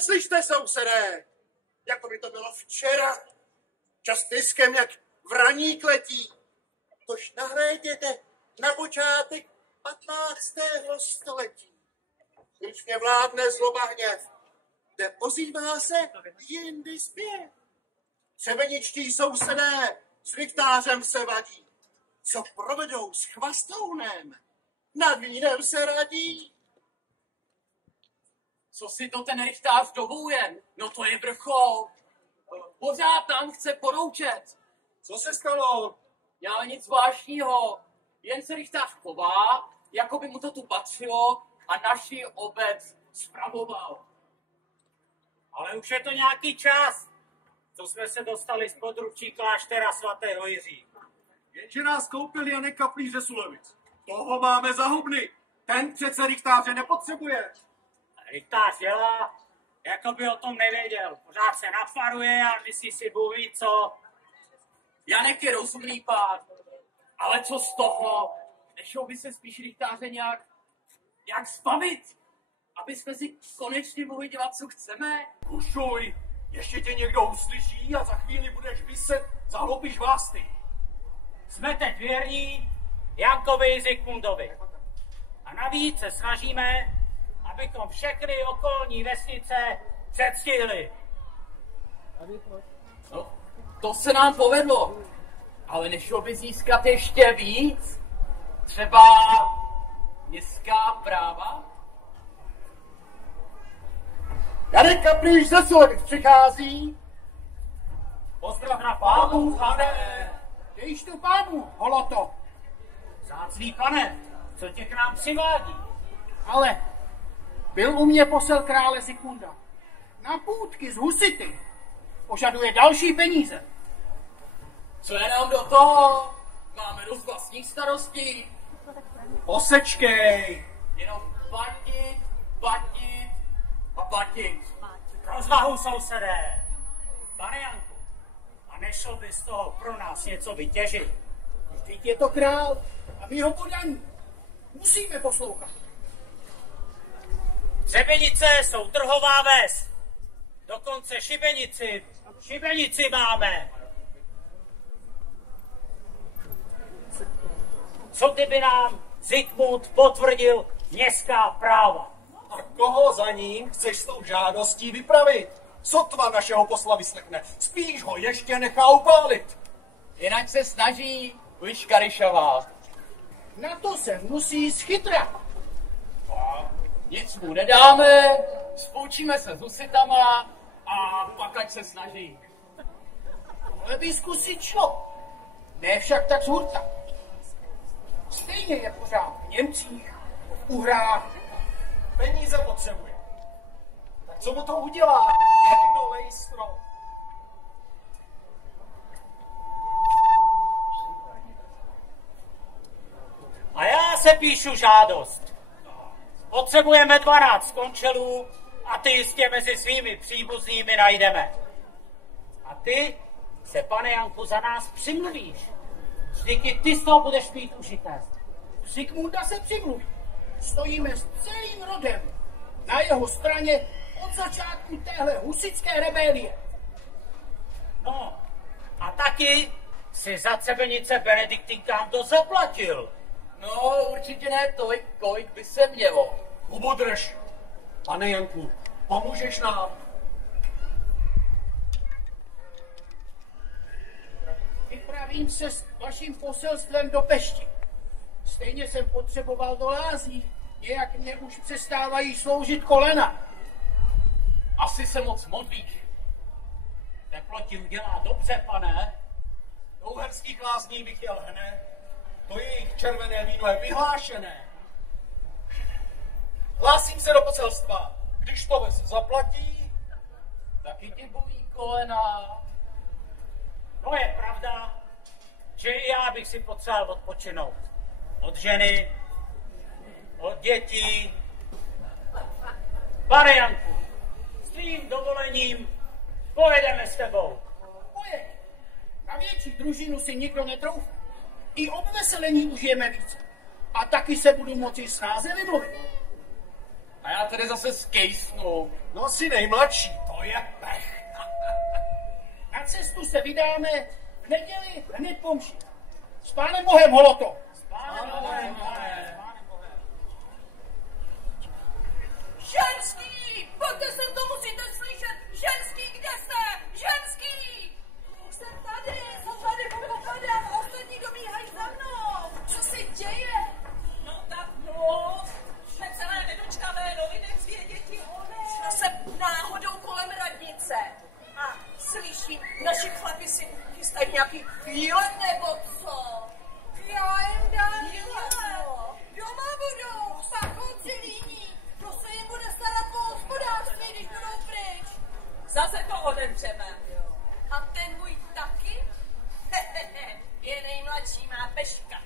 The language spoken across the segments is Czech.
Slyšte, sousedé, jako by to bylo včera. Čas tiskem, jak vraník letí. Tož nahlédněte na počátek 15. století. Když mě vládne zloba hněv, kde ozývá se jindy zpěv. Třebeničtí sousedé s liktářem se vadí. Co provedou s chvastounem, nad vínem se radí. Co si to ten rychtář dovoluje? No to je vrchol. Pořád tam chce poroučet. Co se stalo? Já nic zvláštního. Jen se rychtář chová, jako by mu to tu patřilo a naši obec spravoval. Ale už je to nějaký čas, co jsme se dostali z područí kláštera svatého Jiří. Jenže nás koupil Janek Kaplíř ze Sulevic. Toho máme za hubny. Ten přece rychtáře nepotřebuje. Rychtář dělá, jako by o tom nevěděl. Pořád se nafaruje a myslí si Bůh ví co. Janek je rozumný pán, ale co z toho? Nešel by se spíš rychtáře nějak zbavit, aby jsme si konečně mohli dělat, co chceme? Kušuj, ještě tě někdo uslyší a za chvíli budeš vyset, zahlopíš vás ty. Jsme teď věrní Jankovi Zikmundovi. A navíc se snažíme, abychom všechny okolní vesnice předstihli. No, to se nám povedlo. Ale nešlo by získat ještě víc? Třeba městská práva? Janek Kaplíř ze Sulevic přichází. Pozdrav na pánu, pane. Dejš tu pánu, holoto. Vzácný pane, co tě k nám přivádí? Ale byl u mě posel krále Zikmunda. Na půdky z husity. Požaduje další peníze. Co je nám do toho? Máme dost vlastních starostí. Posečkej. Jenom platit a platit. Rozvahu, sousedé. Pane Janku, a nešel by z toho pro nás něco vytěžit? Vždyť je to král a my ho podaní. Musíme poslouchat. Třebenice jsou trhová ves. Dokonce šibenici máme. Co kdyby nám Zikmund potvrdil městská práva? A koho za ním chceš s tou žádostí vypravit? Sotva našeho posla vyslechne, spíš ho ještě nechá upálit. Jinak se snaží vyškarišovat. Na to se musí schytrat. Nic mu nedáme, spoučíme se s husitama a pak ať se snaží. Ale by zkusit šlo. Ne však tak z hurta. Stejně je pořád v Němcích, v Uhrách. Peníze potřebuje. Tak co mu to udělá? Jedno lejstro. A já se píšu žádost. Potřebujeme 12 končelů a ty jistě mezi svými příbuznými najdeme. A ty se, pane Janku, za nás přimluvíš. Vždyť i ty z toho budeš mít užité. Zikmunda se přimluví. Stojíme s celým rodem na jeho straně od začátku téhle husitské rebélie. No, a taky si za Třebenice benediktinkám to zaplatil. No, určitě ne tolik, kolik by se mělo. Hubu drž. Pane Janku, pomůžeš nám? Vypravím se s vaším poselstvem do Pešti. Stejně jsem potřeboval do lází. Nějak mě už přestávají sloužit kolena. Asi se moc modlíš. Teplo ti udělá dobře, pane. Do uherských lázní bych jel hned. To jejich červené víno je vyhlášené. Hlásím se do poselstva. Když to ves zaplatí, Taky ti bolí kolena. No je pravda, že i já bych si potřeboval odpočinout. Od ženy, od dětí. Pane Janku, s tvým dovolením Pojedeme s tebou. Pojď. Na větší družinu si nikdo netroufne. I obveselení užijeme víc. A taky se budu moci snáze vymluvit. A já tedy zase skejsnu. No jsi nejmladší, to je pech. Na cestu se vydáme v neděli hned po mši. S pánem Bohem, Holoto. Ženský! Pojďte sem, to musíte slyšet! Ženský, kde jste? Ženský! Jsem tady, popadám, ostatní dobíhají za mnou. Co se děje? No tak no, jsme celé nedočkavé noviny zvěděti o se náhodou kolem radnice. A slyším, naši chlapi si chystají nějaký výlet nebo co? Já jim dám výlet. Doma budou, pachoci líní. Kdo se jim bude starat o hospodářství, když budou pryč? Zase to odemřeme. A ten můj taky? Je nejmladší, má peška.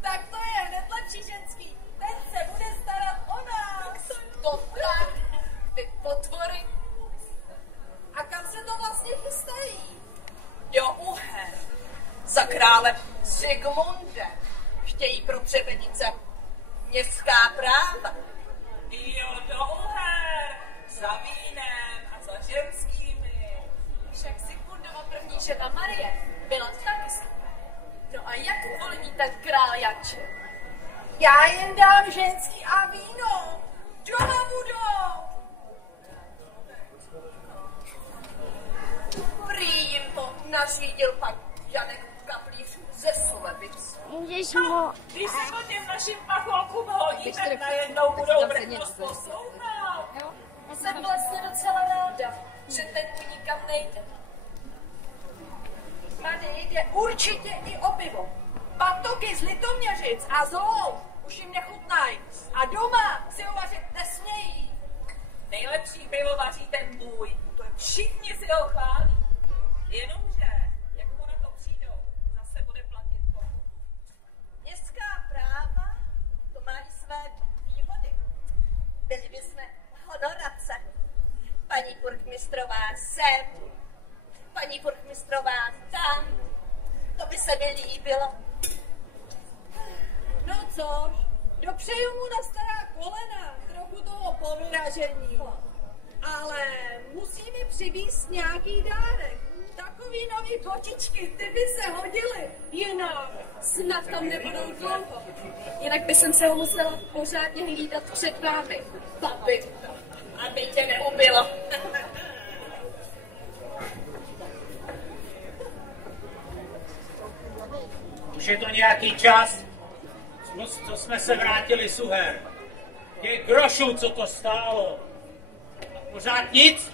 Tak to je hned lepší ženský. Ten se bude starat o nás. To tak, ty potvory. A kam se to vlastně chystají? Do Uher. Za králem Zikmundem. Chtějí pro Třebenice městská práva. Jo, do Uher. Za vínem a za ženskými. Však Zikmundova první žena Marie byla taky super. No a jak uvolní ten král Janče? Já jen dám ženský a víno. Doma budou. Prý jim to nařídil pan Janek Kaplíř ze Solebic. Když se to těm našim pacholkům hodí, tak najednou budou brknost poslouchat. Jsem vlastně docela ráda, že ten nikam nejde. Tady jde určitě i o pivo. Patoky z Litoměřic a Zolou už jim nechutnají. A doma si uvařit nesmějí. Nejlepší pivo vaří ten můj. Všichni si ho chválí. Jenomže, jak mu na to přijdou, zase bude platit pokut. Městská práva, to mají své výhody. Byli bychom honorace. Paní burgmistrová sem, paní burgmistrová tam. To by se mi líbilo. No což, dopřeju mu na stará kolena trochu toho povyražení. Ale musí mi přivízt nějaký dárek. Takový nový botičky, ty by se hodily. Jinak snad tam nebudou dlouho. Jinak by jsem se ho musela pořádně hlídat před vámi, papi. Aby tě neubilo. Už je to nějaký čas, co jsme se vrátili z Uher. Těch grošů, co to stálo. A pořád nic?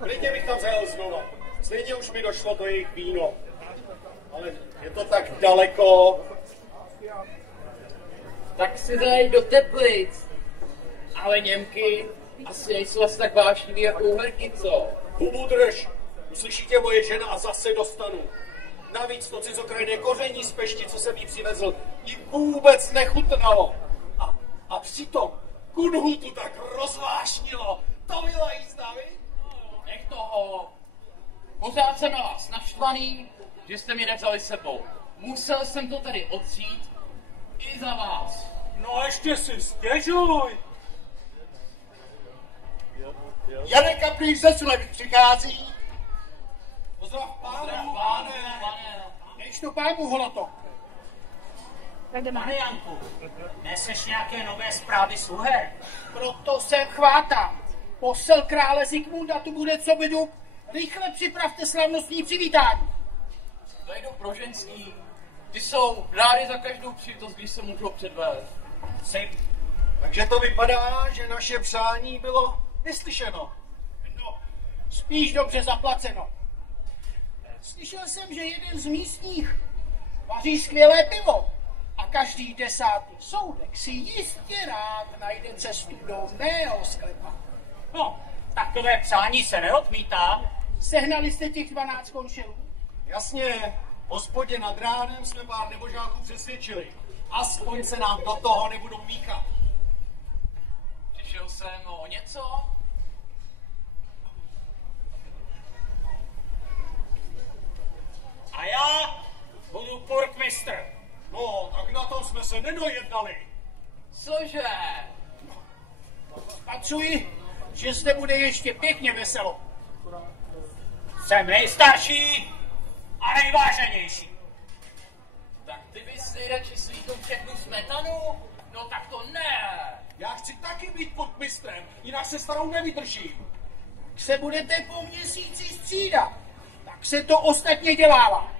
Klidně bych tam zajel znova. Stejně už mi došlo to jejich víno. Ale je to tak daleko. Tak si dej do Teplic. Ale Němky asi nejsou asi tak vášniví jako Uherky, co? Hubu drž. Uslyší tě moje žena a zase dostanu. Navíc to cizokrajné koření z Pešti, co jsem jí přivezl, jí vůbec nechutnalo. A přitom Kunhu tu tak rozvášnilo. To byla jízda, vy? Nech toho. Pořád jsem na vás naštvaný, že jste mě nevzali sebou. Musel jsem to tady odsít i za vás. No ještě si stěžuj. Janek Kaplíř ze Sulevic přichází. Pozdrav pánu, Pane. Než to pánu, Holoto. Pane Janku, neseš nějaké nové zprávy z Uher? Proto jsem chvátám. Posel krále Zikmunda tu bude co bydu. Rychle připravte slavnostní přivítání. Zajdu pro ženský. Ty jsou rádi za každou příležitost, když se můžou předvést. Takže to vypadá, že naše přání bylo vyslyšeno. No, spíš dobře zaplaceno. Slyšel jsem, že jeden z místních vaří skvělé pivo a každý 10. soudek si jistě rád najde cestu do mého sklepa. No, takové přání se neodmítá. Sehnali jste těch 12 konšelů? Jasně, hospodě nad ránem jsme pár nebožáků přesvědčili. Aspoň se nám do toho nebudou míchat. Přišel jsem o něco? nedojednali. Cože? Spatřuji, že zde bude ještě pěkně veselo. Jsem nejstarší a nejváženější. Tak ty bys nejradši slíkl všechnu smetanu? No tak to ne. Já chci taky být podmistrem, jinak se starou nevydržím. Jak se budete po měsíci střídat, tak se to ostatně dělává.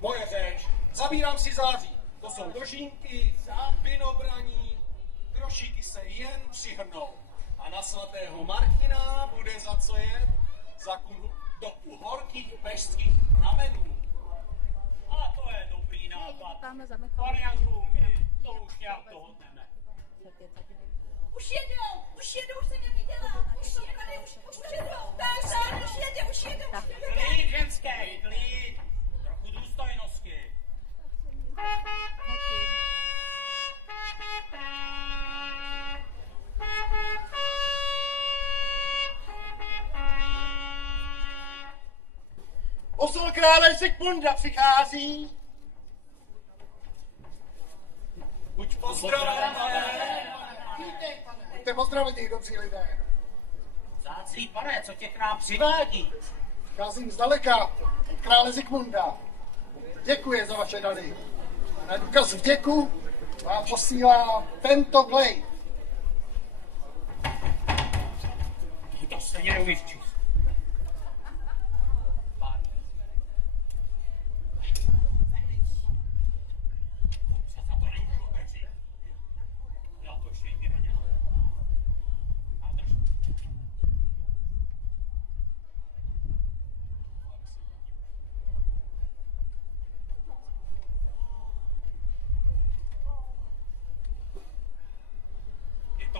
Moje řeč. Zabírám si září. To jsou dožínky, vinobraní, grošíky se jen přihrnou. A na svatého Martina bude za co jet? Za do uhorkých peštských pramenů. A to je dobrý nápad. Variantu, my to už nějak dohodneme. Už jedou, už jsem je viděla. Už jsou tady, už jedou. Tak, už jedou. Klid, ženské, klid. Trochu důstojnosti. Posel krále Zikmunda přichází. Buď pozdraven, pane. Buďte pozdraveni, dobří lidé. Vzácný pane, co tě k nám přivádí? Cházím zdaleka od krále Zikmunda. Děkuji za vaše dary. A na důkaz vděku vám posílá tento glejt. To se neumíš číst.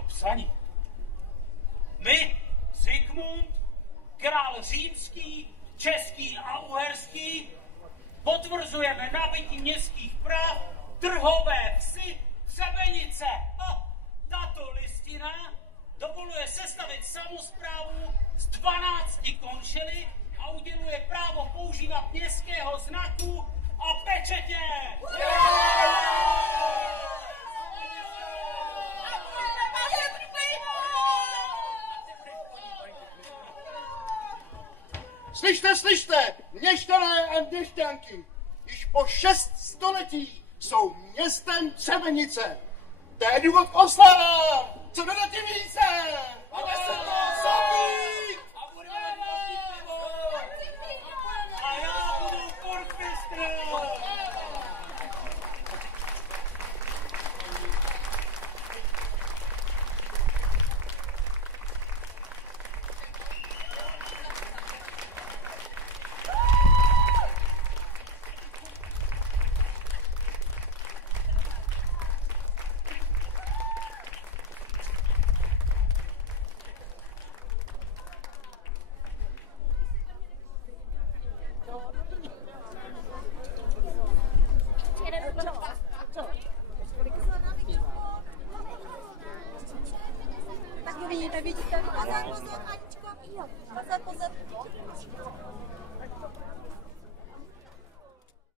Psaní. My, Zikmund, král římský, český a uherský, potvrzujeme nabytí městských práv, trhové vsi, Třebenice. A tato listina dovoluje sestavit samosprávu z 12 konšely a uděluje právo používat městského znaku a pečetě. Slyšte, měšťané a měšťanky, již po 6 století jsou městem Třebenice. To je důvod k oslavám. Co dodatí více? Ale se to zabít! A já budu portmistrem! Tak vidíte, pozor, Aničko, pozor.